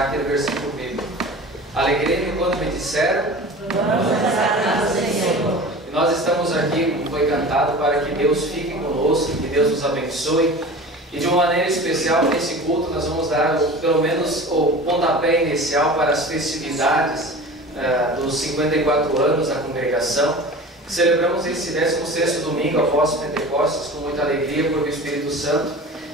fixar aquele versículo bíblico. Alegrei-me quando me disseram: vamos adorar ao Senhor. E nós estamos aqui, como foi cantado, para que Deus fique conosco, que Deus nos abençoe. E de uma maneira especial, nesse culto, nós vamos dar pelo menos o pontapé inicial para as festividades dos 54 anos da congregação. Celebramos esse 16º domingo após Pentecostes com muita alegria, porque o Espírito Santo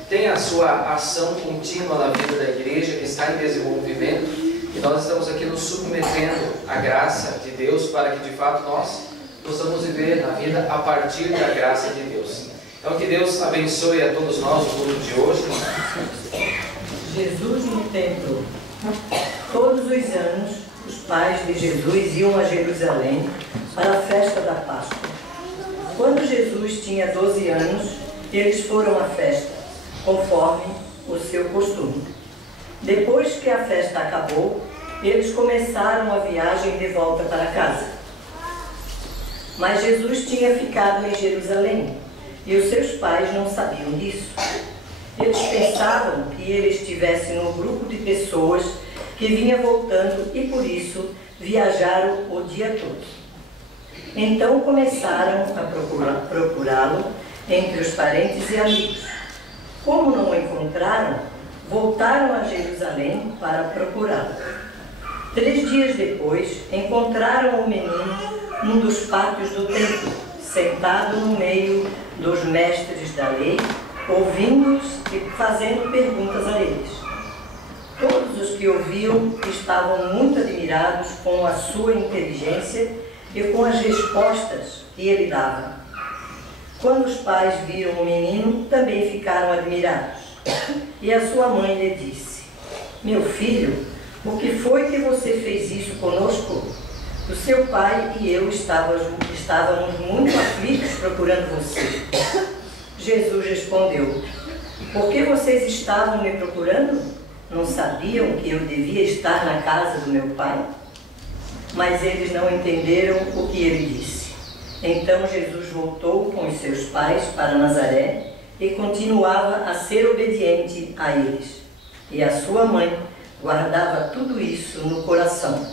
tem a sua ação contínua na vida da igreja, que está em desenvolvimento, e nós estamos aqui nos submetendo à graça de Deus para que de fato nós possamos viver na vida a partir da graça de Deus. Então que Deus abençoe a todos nós no culto de hoje. Jesus no templo. Todos os anos os pais de Jesus iam a Jerusalém para a festa da Páscoa. Quando Jesus tinha 12 anos, eles foram à festa, conforme o seu costume. Depois que a festa acabou, eles começaram a viagem de volta para casa. Mas Jesus tinha ficado em Jerusalém e os seus pais não sabiam disso. Eles pensavam que ele estivesse num grupo de pessoas que vinha voltando e por isso viajaram o dia todo. Então começaram a procurá-lo entre os parentes e amigos. Como não o encontraram, voltaram a Jerusalém para procurá-lo. 3 dias depois, encontraram o menino num dos pátios do templo, sentado no meio dos mestres da lei, ouvindo-os e fazendo perguntas a eles. Todos os que ouviam estavam muito admirados com a sua inteligência e com as respostas que ele dava. Quando os pais viram o menino, também ficaram admirados. E a sua mãe lhe disse: meu filho, o que foi que você fez isso conosco? O seu pai e eu estávamos muito aflitos procurando você. Jesus respondeu: por que vocês estavam me procurando? Não sabiam que eu devia estar na casa do meu pai? Mas eles não entenderam o que ele disse. Então Jesus voltou com os seus pais para Nazaré e continuava a ser obediente a eles. E a sua mãe guardava tudo isso no coração.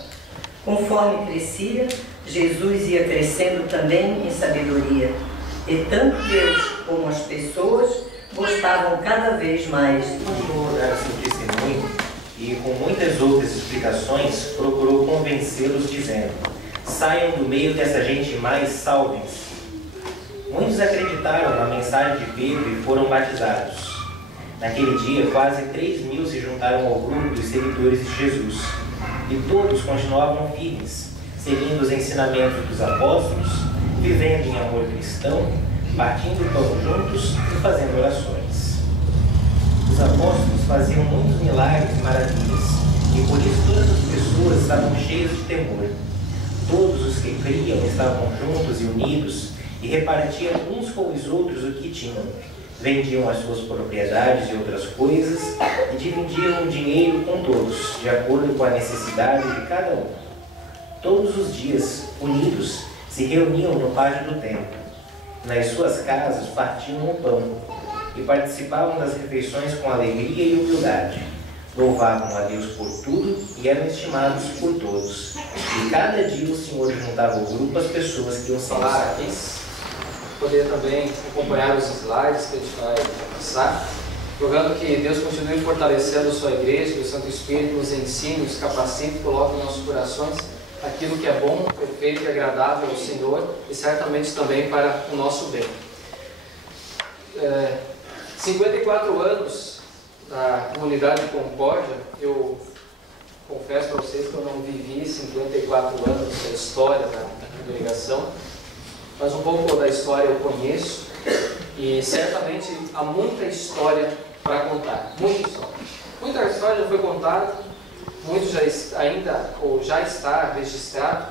Conforme crescia, Jesus ia crescendo também em sabedoria. E tanto Deus como as pessoas gostavam cada vez mais de dar seu testemunho e, com muitas outras explicações, procurou convencê-los, dizendo: saiam do meio dessa gente mais, salvem-se. Muitos acreditaram na mensagem de Pedro e foram batizados. Naquele dia, quase 3.000 se juntaram ao grupo dos seguidores de Jesus, e todos continuavam firmes, seguindo os ensinamentos dos apóstolos, vivendo em amor cristão, partindo o pão juntos e fazendo orações. Os apóstolos faziam muitos milagres e maravilhas, e por isso todas as pessoas estavam cheias de temor. Todos os que criam estavam juntos e unidos, e repartiam uns com os outros o que tinham. Vendiam as suas propriedades e outras coisas, e dividiam o dinheiro com todos, de acordo com a necessidade de cada um. Todos os dias, unidos, se reuniam no pátio do templo. Nas suas casas partiam o pão e participavam das refeições com alegria e humildade. Louvavam a Deus por tudo e eram estimados por todos. E cada dia o Senhor juntava ao grupo as pessoas que iam falar aqui. Poder também acompanhar os slides que a gente vai passar, rogando que Deus continue fortalecendo a sua igreja, que o Santo Espírito nos ensine, nos capacite, coloque em nossos corações aquilo que é bom, perfeito e agradável ao Senhor, e certamente também para o nosso bem. 54 anos da comunidade de Concórdia. Eu confesso para vocês que eu não vivi 54 anos da história da congregação, mas um pouco da história eu conheço, e certamente há muita história para contar, muita história. Muita história já foi contada, muito já está registrado,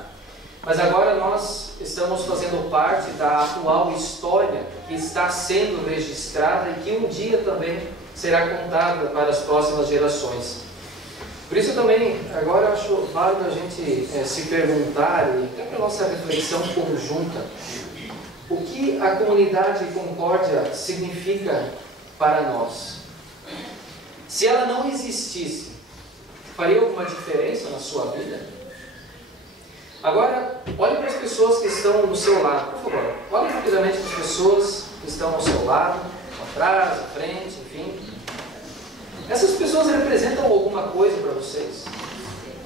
mas agora nós estamos fazendo parte da atual história que está sendo registrada e que um dia também será contada para as próximas gerações. Por isso também, agora eu acho válido a gente se perguntar, e ter a nossa reflexão conjunta, o que a comunidade de Concórdia significa para nós. Se ela não existisse, faria alguma diferença na sua vida? Agora, olhe para as pessoas que estão do seu lado, por favor. Olhe rapidamente para as pessoas que estão ao seu lado, atrás, à frente, enfim. Essas pessoas representam alguma coisa para vocês?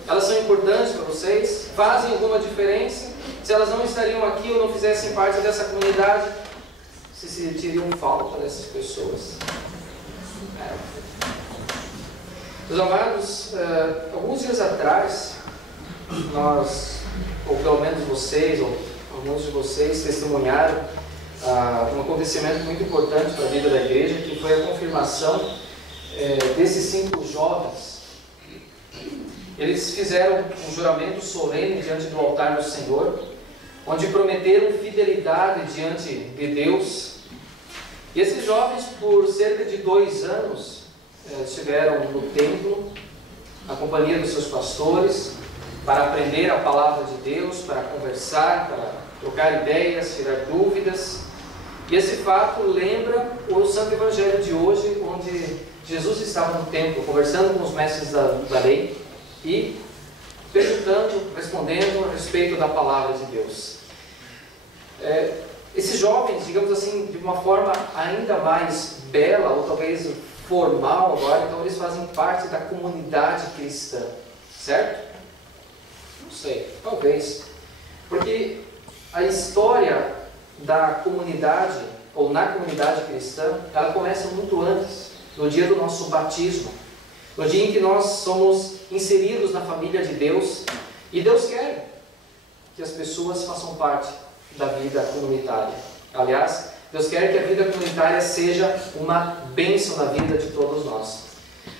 Elas são importantes para vocês? Fazem alguma diferença? Se elas não estariam aqui ou não fizessem parte dessa comunidade, se sentiriam falta dessas pessoas? Meus amados, alguns dias atrás, nós, ou pelo menos vocês, ou alguns de vocês, testemunharam um acontecimento muito importante para a vida da igreja, que foi a confirmação desses 5 jovens. Eles fizeram um juramento solene diante do altar do Senhor, onde prometeram fidelidade diante de Deus. E esses jovens, por cerca de 2 anos, estiveram no templo, na companhia dos seus pastores, para aprender a palavra de Deus, para conversar, para trocar ideias, tirar dúvidas. E esse fato lembra o Santo Evangelho de hoje, onde Jesus estava no templo, conversando com os mestres da lei e perguntando, respondendo a respeito da palavra de Deus. Esses jovens, digamos assim, de uma forma ainda mais bela, ou talvez formal agora, então eles fazem parte da comunidade cristã, certo? Não sei, talvez. Porque a história da comunidade, ou na comunidade cristã, ela começa muito antes, no dia do nosso batismo, no dia em que nós somos inseridos na família de Deus, e Deus quer que as pessoas façam parte da vida comunitária. Aliás, Deus quer que a vida comunitária seja uma bênção na vida de todos nós.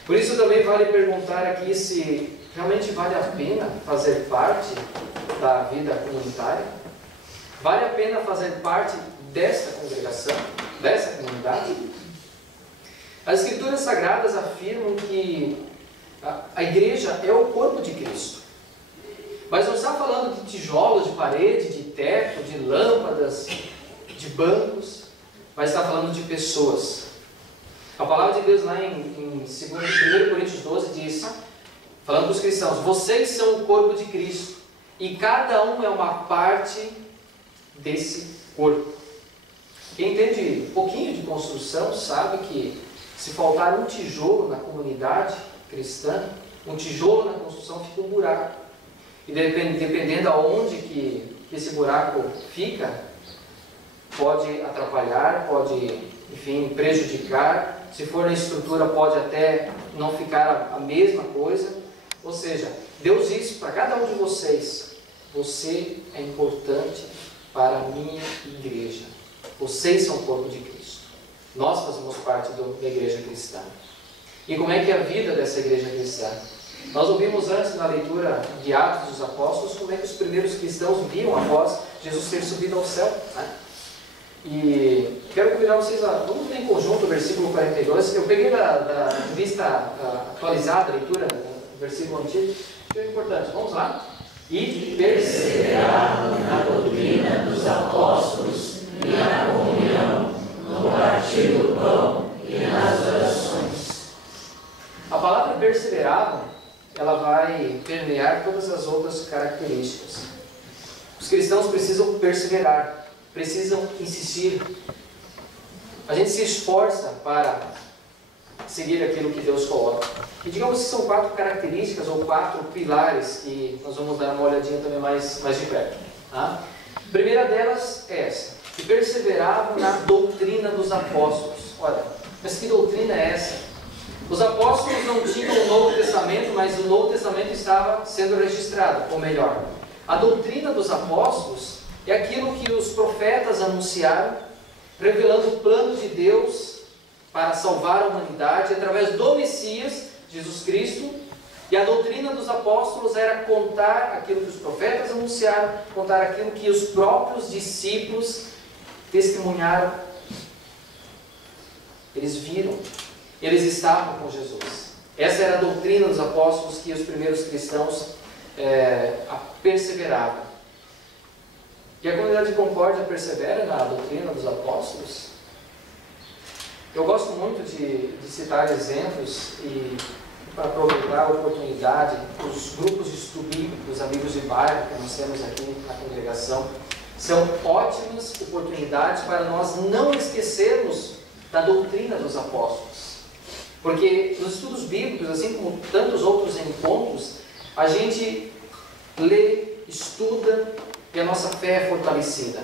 Por isso também vale perguntar aqui se realmente vale a pena fazer parte da vida comunitária. Vale a pena fazer parte desta congregação, dessa comunidade? As Escrituras Sagradas afirmam que a igreja é o corpo de Cristo. Mas não está falando de tijolos, de parede, de teto, de lâmpadas, de bancos, mas está falando de pessoas. A palavra de Deus lá em 1 Coríntios 12 diz, falando para os cristãos, vocês são o corpo de Cristo e cada um é uma parte desse corpo. Quem entende um pouquinho de construção sabe que se faltar um tijolo na comunidade cristã, um tijolo na construção fica um buraco. E dependendo aonde que esse buraco fica, pode atrapalhar, pode, enfim, prejudicar. Se for na estrutura, pode até não ficar a mesma coisa. Ou seja, Deus disse para cada um de vocês, você é importante para a minha igreja. Vocês são o corpo de Cristo. Nós fazemos parte da igreja cristã. E como é que é a vida dessa igreja cristã? Nós ouvimos antes na leitura de Atos dos Apóstolos como é que os primeiros cristãos viam após Jesus ter subido ao céu, né? E quero convidar vocês vamos ler em conjunto o versículo 42. Eu peguei da revista atualizada, a leitura do versículo antigo, que é importante. Vamos lá? E perseveravam na doutrina dos apóstolos e na comunhão, no partir do pão e nas orações. A palavra perseveravam, ela vai permear todas as outras características. Os cristãos precisam perseverar, precisam insistir. A gente se esforça para seguir aquilo que Deus coloca. E digamos que são 4 características ou 4 pilares que nós vamos dar uma olhadinha também mais de perto. Tá? A primeira delas é essa, que perseveravam na doutrina dos apóstolos. Olha, mas que doutrina é essa? Os apóstolos não tinham o Novo Testamento, mas o Novo Testamento estava sendo registrado, ou melhor, a doutrina dos apóstolos é aquilo que os profetas anunciaram, revelando o plano de Deus para salvar a humanidade através do Messias, Jesus Cristo. E a doutrina dos apóstolos era contar aquilo que os profetas anunciaram, contar aquilo que os próprios discípulos testemunharam. Eles viram, eles estavam com Jesus. Essa era a doutrina dos apóstolos que os primeiros cristãos perseveravam. E a comunidade de Concórdia persevera na doutrina dos apóstolos? Eu gosto muito de citar exemplos e para aproveitar a oportunidade, os grupos de estudo bíblico, os amigos de bairro que nós temos aqui na congregação, são ótimas oportunidades para nós não esquecermos da doutrina dos apóstolos. Porque nos estudos bíblicos, assim como tantos outros encontros, a gente lê, estuda e a nossa fé é fortalecida.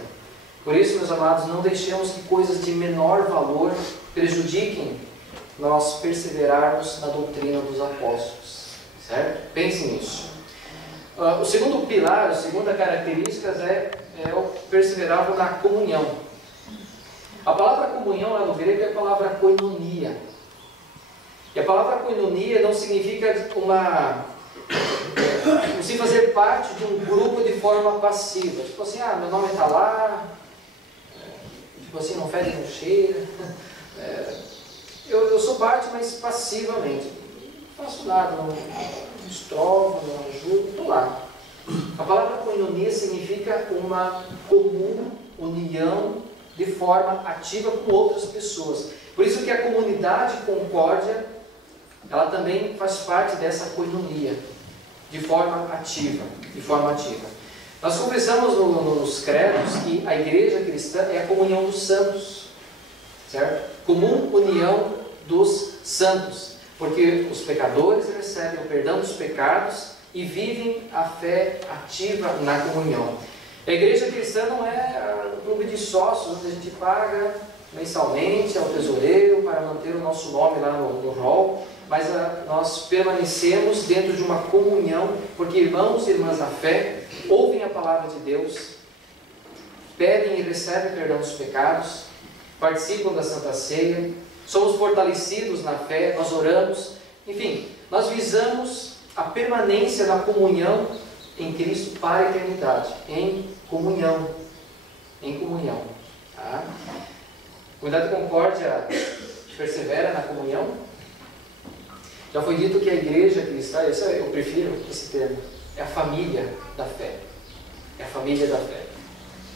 Por isso, meus amados, não deixemos que coisas de menor valor prejudiquem nós perseverarmos na doutrina dos apóstolos. Certo? Pense nisso. O segundo pilar, a segunda característica é o perseverar na comunhão. A palavra comunhão lá no grego é a palavra koinonia. E a palavra koinonia não significa você fazer parte de um grupo de forma passiva. Tipo assim, meu nome está lá, tipo assim, não fede, não cheira. Eu sou parte, mas passivamente. Não faço nada, não estrovo, não ajudo, estou lá. A palavra koinonia significa uma comum união de forma ativa com outras pessoas. Por isso que a comunidade Concórdia, ela também faz parte dessa koinonia, de forma ativa. Nós confessamos nos credos que a igreja cristã é a comunhão dos santos, certo? Comum união dos santos, porque os pecadores recebem o perdão dos pecados e vivem a fé ativa na comunhão. A igreja cristã não é um clube de sócios, onde a gente paga mensalmente ao tesoureiro para manter o nosso nome lá no rol, mas nós permanecemos dentro de uma comunhão, porque irmãos e irmãs da fé ouvem a palavra de Deus, pedem e recebem perdão dos pecados, participam da Santa Ceia, somos fortalecidos na fé, nós oramos, enfim, nós visamos a permanência da comunhão em Cristo para a eternidade, em comunhão, tá? Comunidade Concórdia persevera na comunhão. Já foi dito que a igreja cristã, eu prefiro esse termo, é a família da fé. É a família da fé.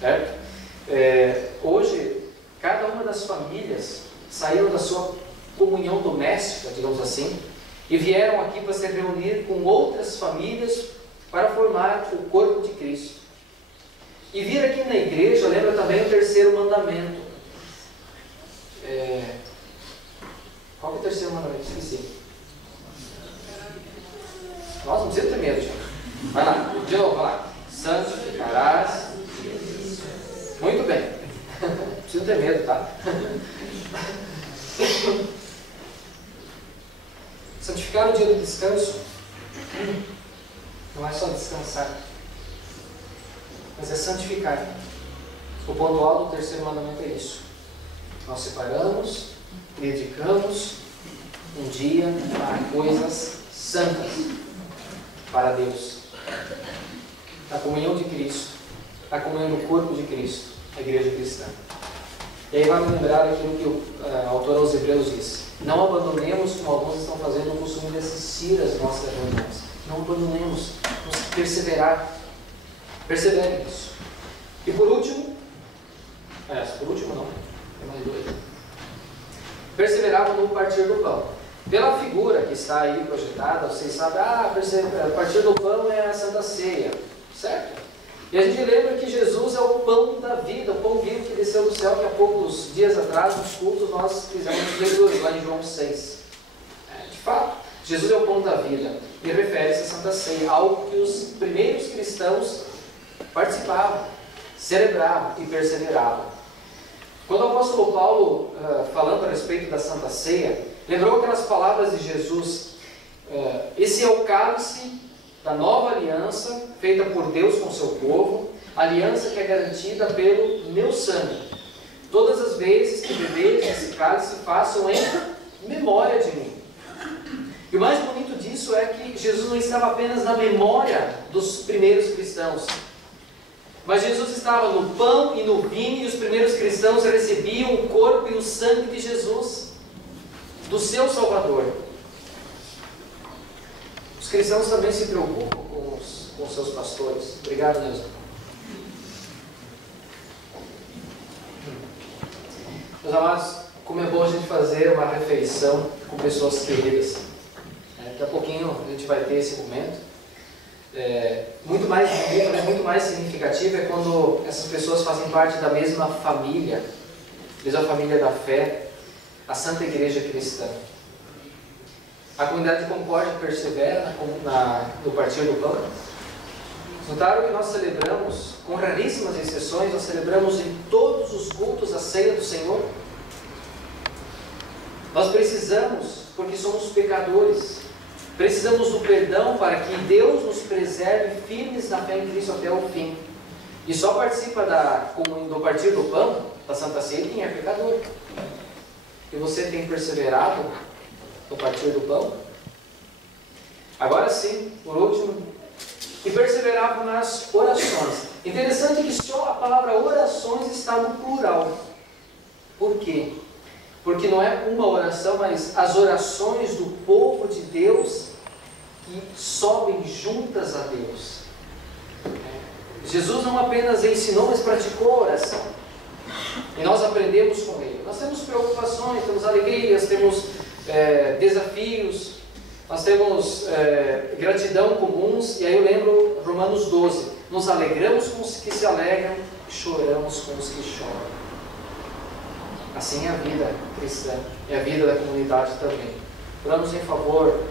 Certo? Hoje, cada uma das famílias saíram da sua comunhão doméstica, digamos assim, e vieram aqui para se reunir com outras famílias para formar o corpo de Cristo. E vir aqui na igreja lembra também o terceiro mandamento. Qual que é o terceiro mandamento? Esqueci. Nossa, não precisa ter medo, gente. Vai lá, de novo, vai lá. Santificarás. Muito bem. Não precisa ter medo, tá? Santificar o dia do descanso não é só descansar, mas é santificar. O ponto alto do terceiro mandamento é isso. Nós separamos, dedicamos um dia para coisas santas para Deus, a comunhão de Cristo, a comunhão do corpo de Cristo, a igreja cristã. E aí vai me lembrar aquilo que o autor aos Hebreus diz: não abandonemos, como alguns estão fazendo, o costume de assistir às nossas reuniões. Não abandonemos, vamos perseverar. Perseverem nisso. E por último, não, tem mais dois. Perseverar no partir do pão. Pela figura que está aí projetada, vocês sabem, partir do pão é a Santa Ceia, certo? E a gente lembra que Jesus é o pão da vida, o pão vivo que desceu do céu, que há poucos dias atrás, nos cultos, nós fizemos leitura lá em João 6. De fato, Jesus é o pão da vida, e refere-se à Santa Ceia, algo que os primeiros cristãos participavam, celebravam e perseveravam. Quando o apóstolo Paulo, falando a respeito da Santa Ceia, lembrou aquelas palavras de Jesus: esse é o cálice da nova aliança, feita por Deus com seu povo, aliança que é garantida pelo meu sangue. Todas as vezes que beberem esse cálice, façam em memória de mim. E o mais bonito disso é que Jesus não estava apenas na memória dos primeiros cristãos, mas Jesus estava no pão e no vinho, e os primeiros cristãos recebiam o corpo e o sangue de Jesus, do seu Salvador. Os cristãos também se preocupam com os seus pastores. Obrigado, Deus. Meus amados, como é bom a gente fazer uma refeição com pessoas queridas. Daqui a pouquinho a gente vai ter esse momento. Muito mais bonito, né? Muito mais significativo é quando essas pessoas fazem parte da mesma família da fé, a Santa Igreja Cristã. A comunidade de Concórdia persevera no partir do pão. Notaram que nós celebramos, com raríssimas exceções, nós celebramos em todos os cultos a ceia do Senhor. Nós precisamos, porque somos pecadores, precisamos do perdão para que Deus nos preserve firmes na fé em Cristo até o fim. E só participa do partir do pão, da Santa Ceia, quem é pecador. E você tem perseverado no partir do pão? Agora sim, por último, e perseveravam nas orações. Interessante que só a palavra orações está no plural. Por quê? Porque não é uma oração, mas as orações do povo de Deus que sobem juntas a Deus. Jesus não apenas ensinou, mas praticou a oração. E nós aprendemos com Ele. Nós temos preocupações, temos alegrias, temos desafios, nós temos gratidão comuns. E aí eu lembro Romanos 12. Nos alegramos com os que se alegram e choramos com os que choram. Assim é a vida cristã, é a vida da comunidade também. Oramos em favor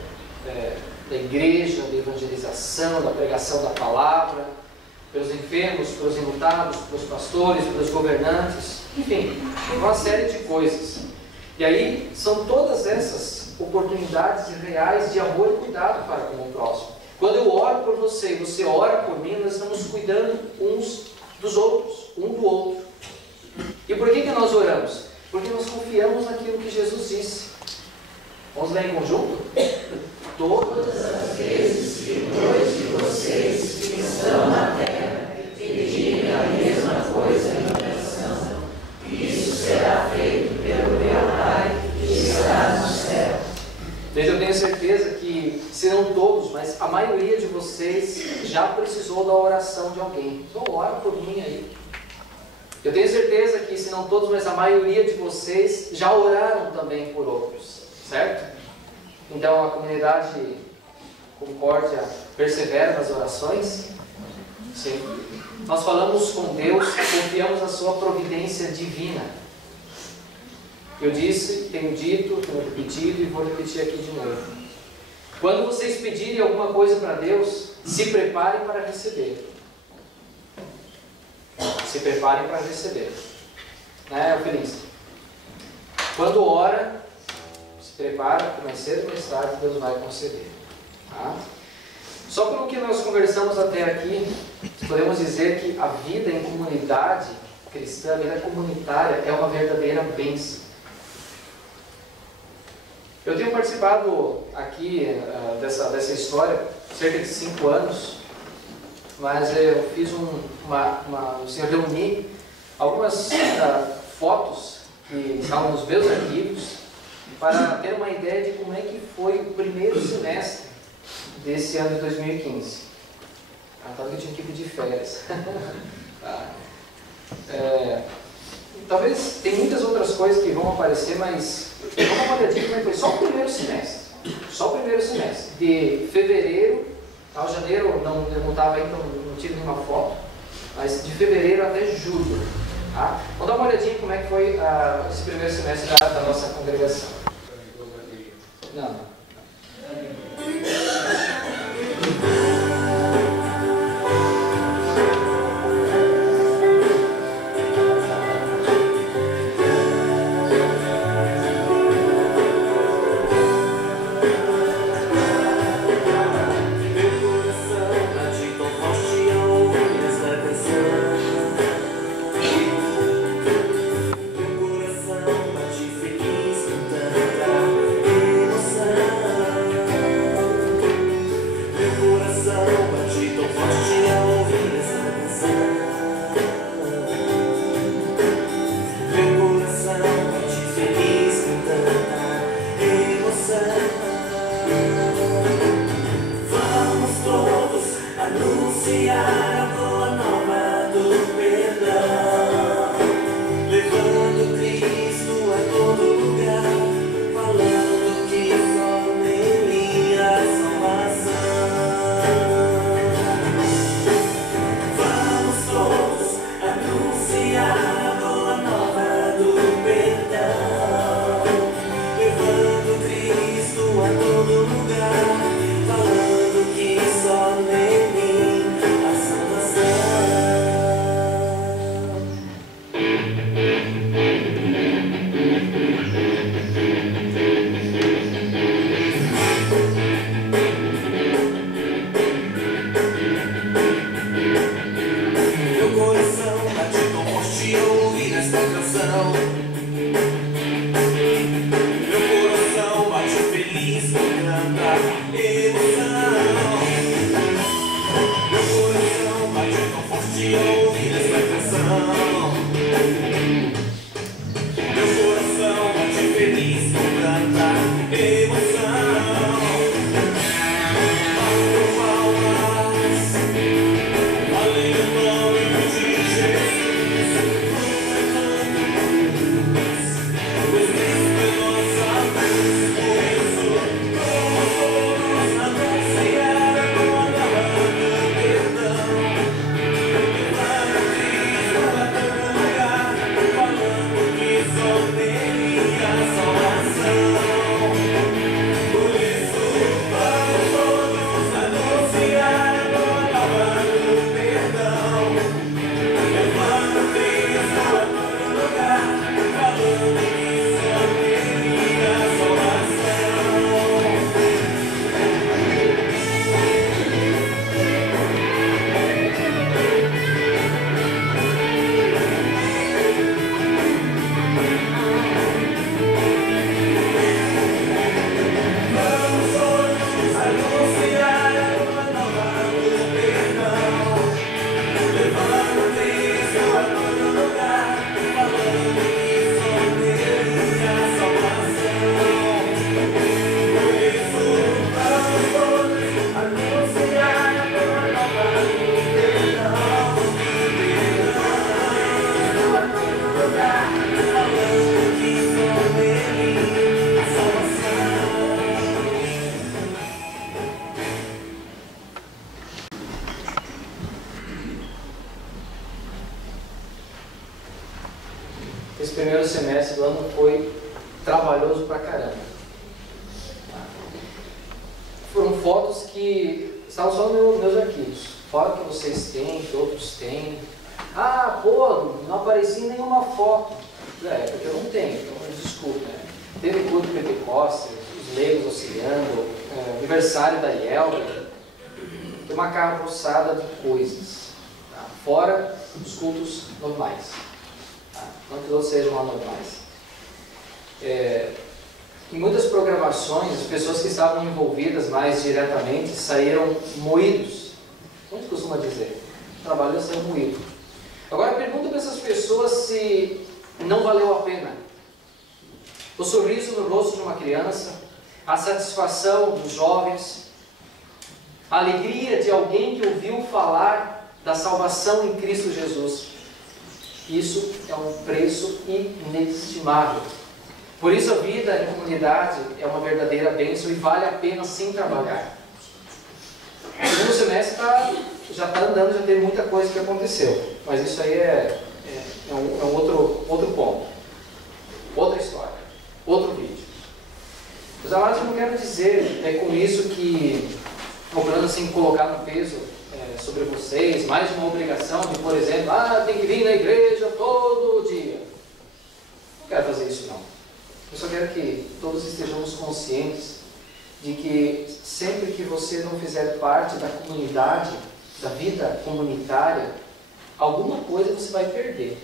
da igreja, da evangelização, da pregação da palavra, pelos enfermos, pelos enlutados, pelos pastores, pelos governantes, enfim, uma série de coisas. E aí são todas essas oportunidades reais de amor e cuidado para com o próximo. Quando eu oro por você e você ora por mim, nós estamos cuidando uns dos outros, um do outro. E por que nós oramos? Porque nós confiamos naquilo que Jesus disse. Vamos ler em conjunto? Todas as vezes que dois de vocês que estão na terra pedirem a mesma coisa em oração, isso será feito pelo meu Pai que está no céu. Veja, eu tenho certeza que, se não todos, mas a maioria de vocês já precisou da oração de alguém. Então ora por mim aí. Eu tenho certeza que, se não todos, mas a maioria de vocês já oraram também por outros, certo? Então a comunidade Concórdia persevera nas orações. Sim. Nós falamos com Deus e confiamos na sua providência divina. Eu disse, tenho dito, tenho repetido e vou repetir aqui de novo. Quando vocês pedirem alguma coisa para Deus, se preparem para receber. Se preparem para receber. Né, Feliz? Quando ora, se prepara, que mais cedo ou mais tarde Deus vai conceder. Tá? Só pelo que nós conversamos até aqui, podemos dizer que a vida em comunidade cristã, a vida comunitária, é uma verdadeira bênção. Eu tenho participado aqui dessa história cerca de 5 anos, mas eu fiz eu reuni algumas fotos que estavam nos meus arquivos para ter uma ideia de como é que foi o primeiro semestre desse ano de 2015. Talvez eu tinha que pedir férias. Talvez tem muitas outras coisas que vão aparecer, mas vamos dar uma olhadinha como é que foi só o primeiro semestre. Só o primeiro semestre. De fevereiro ao janeiro, eu não estava aí, então não tive nenhuma foto, mas de fevereiro até julho. Tá? Vamos dar uma olhadinha como é que foi esse primeiro semestre da nossa congregação. Não. Cristo a todo lugar, falando que só nele há semestre do ano foi trabalhoso pra caramba. Foram fotos que estavam só nos meus arquivos. Fora que vocês têm, que outros têm. Ah, pô, não apareci em nenhuma foto. Porque eu não tenho, então desculpa, né? Teve culto Pentecostes, os leigos auxiliando, aniversário da Yelda. Tem uma carroçada de coisas. Tá? Fora os cultos normais. Tá? Não que outros sejam anormais. Em muitas programações, as pessoas que estavam envolvidas mais diretamente saíram moídos. Como se costuma dizer? O trabalho saiu moído. Agora pergunta para essas pessoas se não valeu a pena. O sorriso no rosto de uma criança, a satisfação dos jovens, a alegria de alguém que ouviu falar da salvação em Cristo Jesus. Isso é um preço inestimável. Por isso a vida em comunidade é uma verdadeira bênção e vale a pena sim trabalhar. O segundo semestre já está andando, já tem muita coisa que aconteceu. Mas isso aí é um outro ponto. Outra história. Outro vídeo. Os amados, eu não quero dizer com isso que procurando assim colocar um peso sobre vocês, mais uma obrigação de, por exemplo, tem que vir na igreja todo dia. Não quero fazer isso não. Eu só quero que todos estejamos conscientes de que sempre que você não fizer parte da comunidade, da vida comunitária, alguma coisa você vai perder.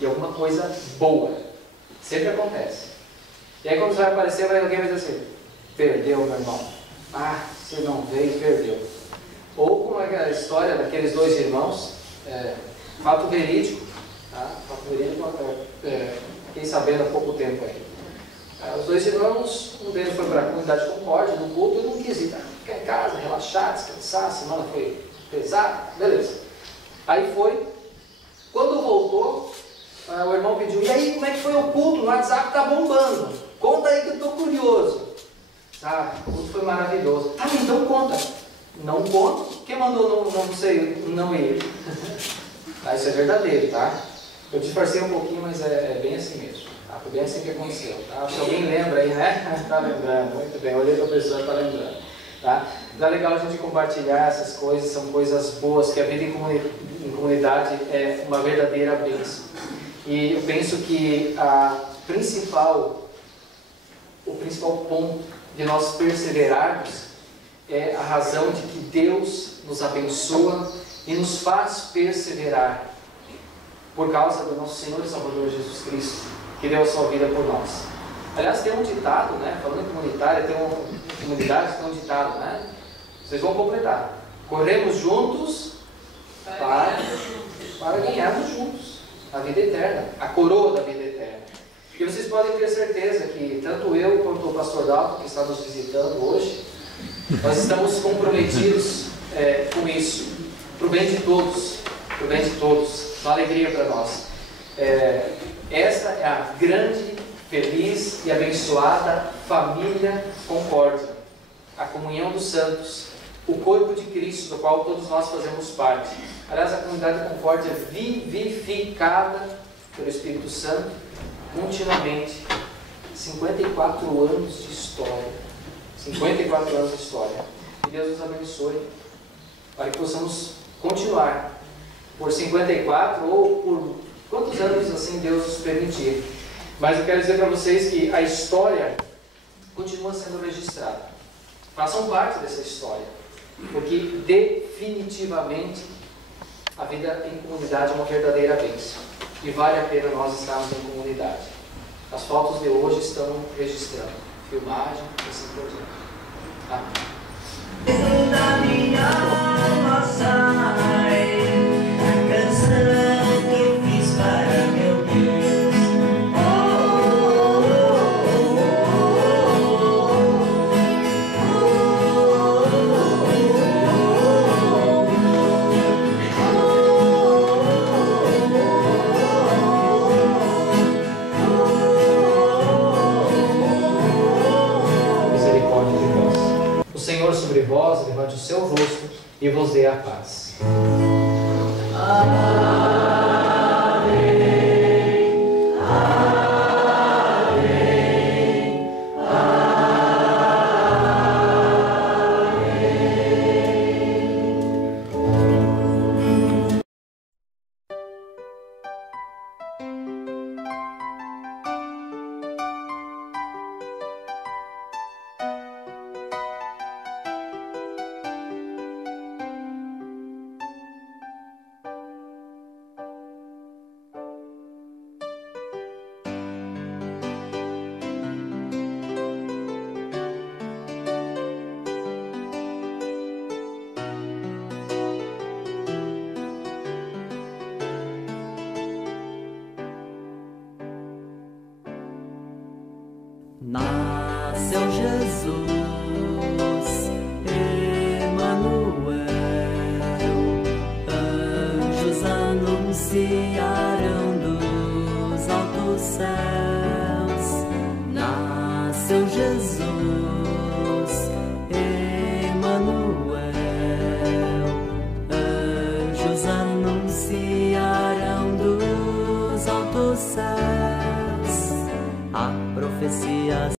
E alguma coisa boa. Sempre acontece. E aí quando você vai aparecer, alguém vai dizer assim, perdeu, meu irmão. Você não veio, perdeu. Ou como é a história daqueles dois irmãos, fato verídico, tá? Fato verídico, fiquei sabendo há pouco tempo aí. Os dois irmãos, um deles foi para a comunidade Concórdia, no culto, e não quis ir, ficar em casa, relaxar, descansar, a semana foi pesada, beleza. Aí foi, quando voltou, o irmão pediu, e aí, como é que foi o culto? No WhatsApp tá bombando, conta aí que eu estou curioso. O culto foi maravilhoso. Então conta. Não conto? Quem mandou não ir? Isso é verdadeiro, tá? Eu disfarcei um pouquinho, mas é bem assim mesmo. Foi bem assim que aconteceu. Tá? Se alguém lembra aí, né? Está lembrando, muito bem. Olhei para a pessoa e está lembrando. Tá? Então é legal a gente compartilhar essas coisas, são coisas boas, que a vida em comunidade é uma verdadeira bênção. E eu penso que o principal ponto de nós perseverarmos é a razão de que Deus nos abençoa e nos faz perseverar por causa do nosso Senhor e Salvador Jesus Cristo, que deu a sua vida por nós. Aliás, tem um ditado, né? Falando em comunidade, tem um ditado, né? Vocês vão completar. Corremos juntos para ganharmos juntos a vida eterna, a coroa da vida eterna. E vocês podem ter certeza que tanto eu quanto o pastor Dalton, que está nos visitando hoje, nós estamos comprometidos com isso, para o bem de todos, uma alegria para nós. Essa é a grande, feliz e abençoada família Concórdia, a comunhão dos santos, o corpo de Cristo, do qual todos nós fazemos parte. Aliás, a comunidade Concórdia é vivificada pelo Espírito Santo continuamente. 54 anos de história. 54 anos de história. Que Deus nos abençoe para que possamos continuar por 54 ou por quantos anos assim Deus nos permitir. Mas eu quero dizer para vocês que a história continua sendo registrada. Façam parte dessa história, porque definitivamente a vida em comunidade é uma verdadeira bênção e vale a pena nós estarmos em comunidade. As fotos de hoje estão registrando, filmagem e assim por diante. Tá? Sobre vós, levante o seu rosto e vos dê a paz. Amém. Amém. Nasceu Jesus, Emanuel, anjos anunciaram dos altos céus. Nasceu Jesus, Emanuel, anjos anunciaram dos altos céus. A profecia